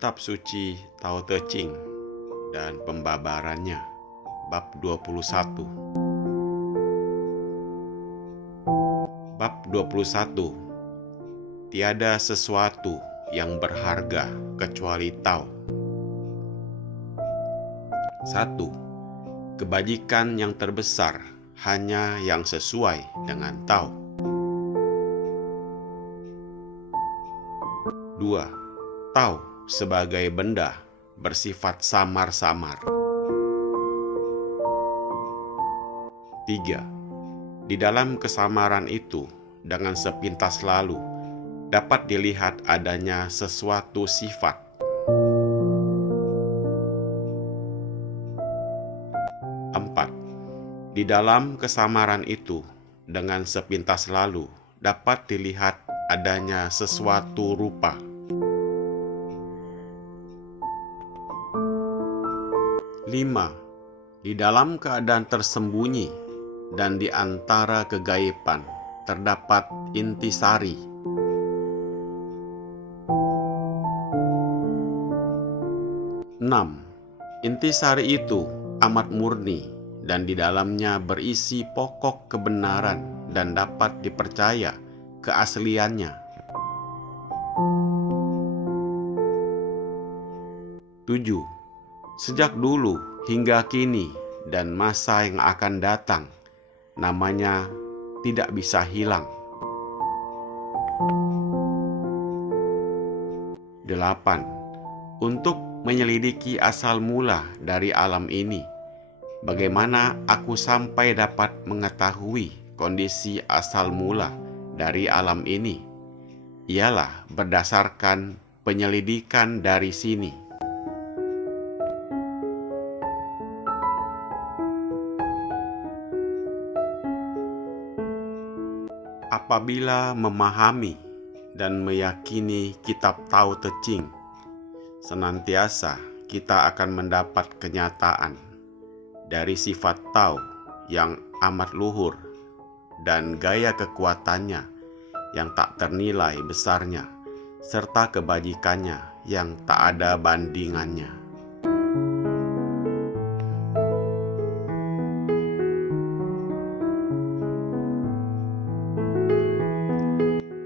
Kitab Suci Tao Te Ching dan Pembabarannya, Bab 21. Bab 21. Tiada sesuatu yang berharga kecuali Tao. 1. Kebajikan yang terbesar hanya yang sesuai dengan Tao. 2. Tao sebagai benda bersifat samar-samar. 3. Di dalam kesamaran itu, dengan sepintas lalu, dapat dilihat adanya sesuatu sifat. 4. Di dalam kesamaran itu, dengan sepintas lalu, dapat dilihat adanya sesuatu rupa. 5. Di dalam keadaan tersembunyi dan di antara kegaiban terdapat intisari. 6. Intisari itu amat murni dan di dalamnya berisi pokok kebenaran dan dapat dipercaya keasliannya. 7. Sejak dulu hingga kini dan masa yang akan datang, namanya tidak bisa hilang. 8. Untuk menyelidiki asal mula dari alam ini, bagaimana aku sampai dapat mengetahui kondisi asal mula dari alam ini, ialah berdasarkan penyelidikan dari sini. Apabila memahami dan meyakini kitab Tao Te Ching, senantiasa kita akan mendapat kenyataan dari sifat Tao yang amat luhur dan gaya kekuatannya yang tak ternilai besarnya, serta kebajikannya yang tak ada bandingannya.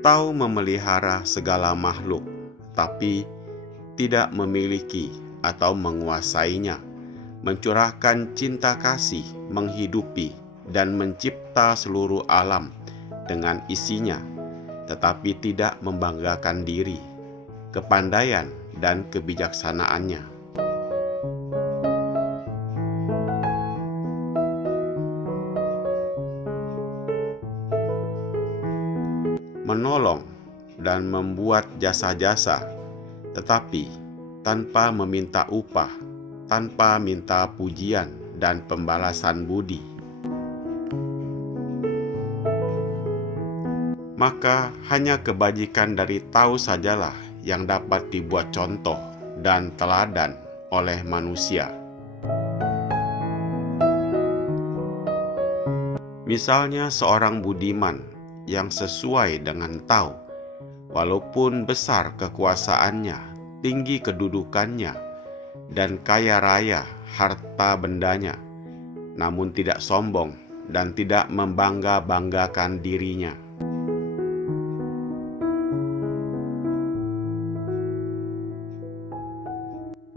Tao memelihara segala makhluk, tapi tidak memiliki atau menguasainya, mencurahkan cinta kasih, menghidupi dan mencipta seluruh alam dengan isinya, tetapi tidak membanggakan diri, kepandaian dan kebijaksanaannya. Menolong dan membuat jasa-jasa, tetapi tanpa meminta upah, tanpa minta pujian dan pembalasan budi. Maka hanya kebajikan dari Tao sajalah yang dapat dibuat contoh dan teladan oleh manusia. Misalnya seorang budiman yang sesuai dengan Tao, walaupun besar kekuasaannya, tinggi kedudukannya, dan kaya raya harta bendanya, namun tidak sombong dan tidak membangga-banggakan dirinya.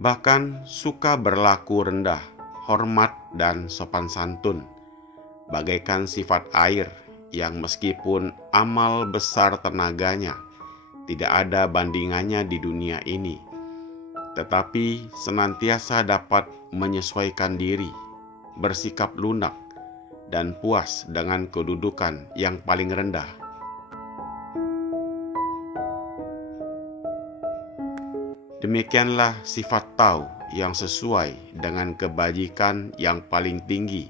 Bahkan suka berlaku rendah, hormat dan sopan santun, bagaikan sifat air yang meskipun amal besar tenaganya, tidak ada bandingannya di dunia ini, tetapi senantiasa dapat menyesuaikan diri, bersikap lunak, dan puas dengan kedudukan yang paling rendah. Demikianlah sifat Tao yang sesuai dengan kebajikan yang paling tinggi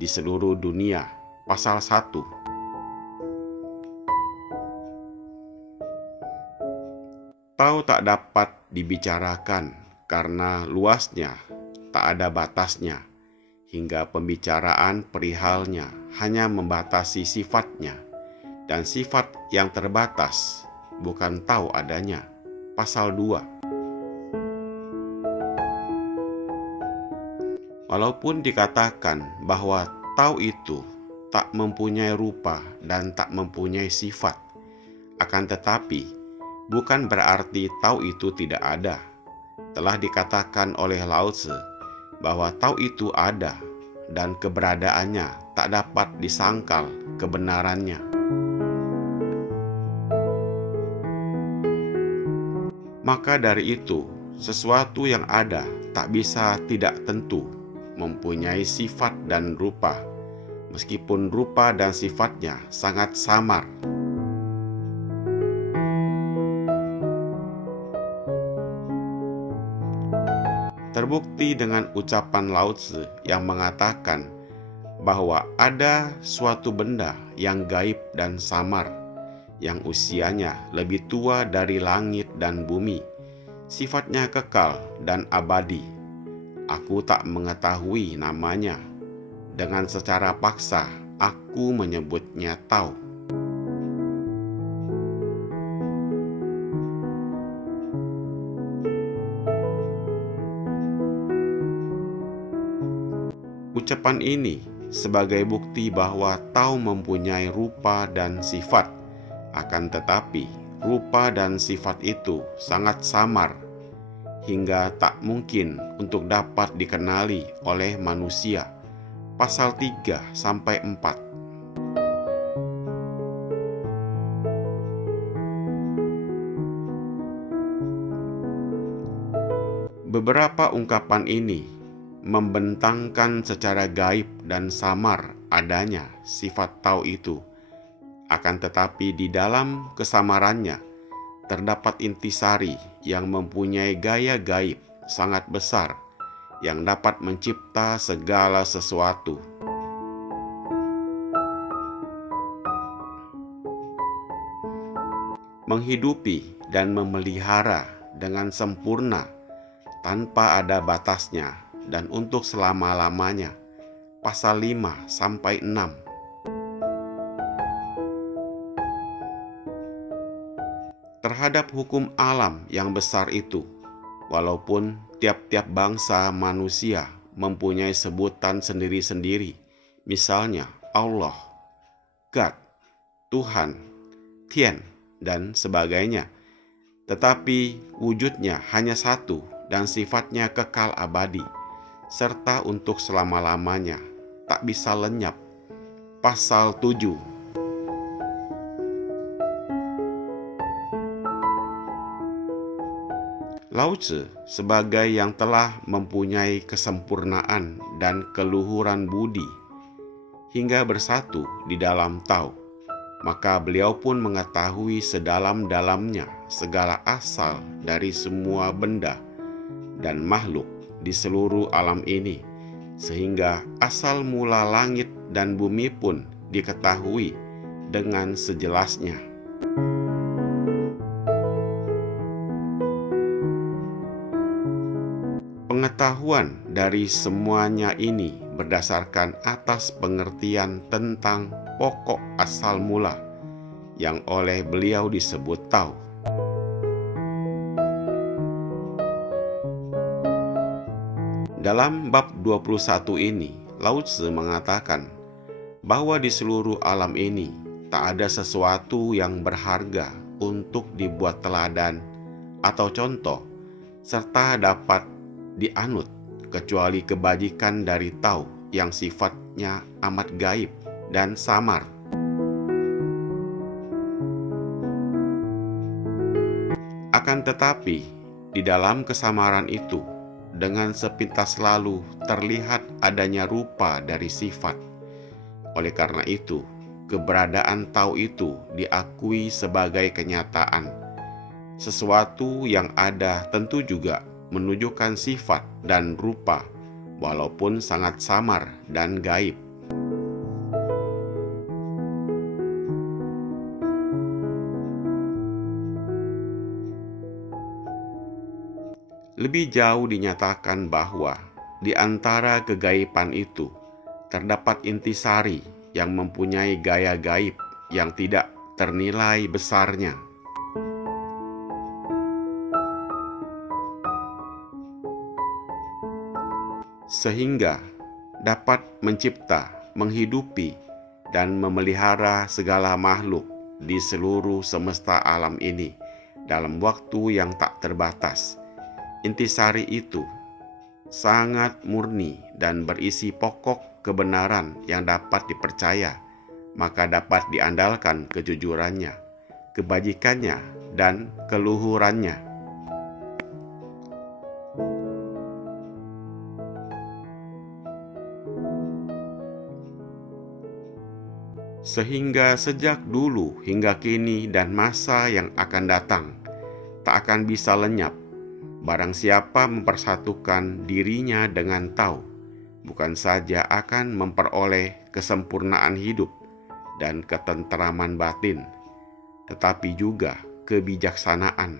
di seluruh dunia. Pasal 1. Tao tak dapat dibicarakan karena luasnya tak ada batasnya, hingga pembicaraan perihalnya hanya membatasi sifatnya, dan sifat yang terbatas bukan Tao adanya. Pasal 2. Walaupun dikatakan bahwa Tao itu tak mempunyai rupa dan tak mempunyai sifat, akan tetapi bukan berarti Tao itu tidak ada. Telah dikatakan oleh Lao Tzu bahwa Tao itu ada dan keberadaannya tak dapat disangkal kebenarannya. Maka dari itu, sesuatu yang ada tak bisa tidak tentu mempunyai sifat dan rupa, meskipun rupa dan sifatnya sangat samar. Terbukti dengan ucapan Lao Tzu yang mengatakan bahwa ada suatu benda yang gaib dan samar, yang usianya lebih tua dari langit dan bumi, sifatnya kekal dan abadi. Aku tak mengetahui namanya. Dengan secara paksa, aku menyebutnya Tao. Ucapan ini sebagai bukti bahwa Tao mempunyai rupa dan sifat. Akan tetapi, rupa dan sifat itu sangat samar, hingga tak mungkin untuk dapat dikenali oleh manusia. Pasal 3-4. Beberapa ungkapan ini membentangkan secara gaib dan samar adanya sifat Tao itu. Akan tetapi di dalam kesamarannya terdapat intisari yang mempunyai gaya gaib sangat besar yang dapat mencipta segala sesuatu. Menghidupi dan memelihara dengan sempurna tanpa ada batasnya dan untuk selama-lamanya. Pasal 5-6. Terhadap hukum alam yang besar itu, walaupun tiap-tiap bangsa manusia mempunyai sebutan sendiri-sendiri, misalnya Allah, God, Tuhan, Tian, dan sebagainya, tetapi wujudnya hanya satu dan sifatnya kekal abadi, serta untuk selama-lamanya, tak bisa lenyap. Pasal 7. Lao Tzu sebagai yang telah mempunyai kesempurnaan dan keluhuran budi hingga bersatu di dalam Tao, maka beliau pun mengetahui sedalam-dalamnya segala asal dari semua benda dan makhluk di seluruh alam ini, sehingga asal mula langit dan bumi pun diketahui dengan sejelasnya. Pengetahuan dari semuanya ini berdasarkan atas pengertian tentang pokok asal mula yang oleh beliau disebut Tao. Dalam bab 21 ini, Lao Tzu mengatakan bahwa di seluruh alam ini tak ada sesuatu yang berharga untuk dibuat teladan atau contoh serta dapat dianut kecuali kebajikan dari Tao yang sifatnya amat gaib dan samar. Akan tetapi, di dalam kesamaran itu, dengan sepintas lalu terlihat adanya rupa dari sifat. Oleh karena itu, keberadaan Tao itu diakui sebagai kenyataan. Sesuatu yang ada tentu juga menunjukkan sifat dan rupa, walaupun sangat samar dan gaib. Lebih jauh dinyatakan bahwa di antara kegaiban itu terdapat intisari yang mempunyai gaya gaib yang tidak ternilai besarnya. sehingga dapat mencipta, menghidupi, dan memelihara segala makhluk di seluruh semesta alam ini dalam waktu yang tak terbatas. Intisari itu sangat murni dan berisi pokok kebenaran yang dapat dipercaya, maka dapat diandalkan kejujurannya, kebajikannya, dan keluhurannya. Sehingga sejak dulu hingga kini dan masa yang akan datang, tak akan bisa lenyap. Barang siapa mempersatukan dirinya dengan Tao, bukan saja akan memperoleh kesempurnaan hidup dan ketenteraman batin, tetapi juga kebijaksanaan.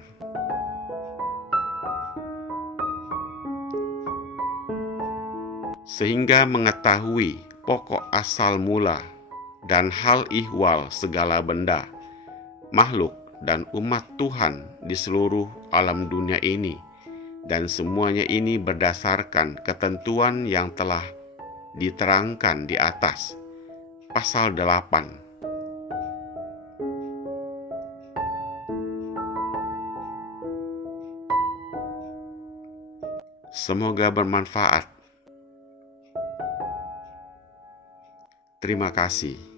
Sehingga mengetahui pokok asal mula dan hal ihwal segala benda, makhluk dan umat Tuhan di seluruh alam dunia ini, dan semuanya ini berdasarkan ketentuan yang telah diterangkan di atas, pasal 8. Semoga bermanfaat. Terima kasih.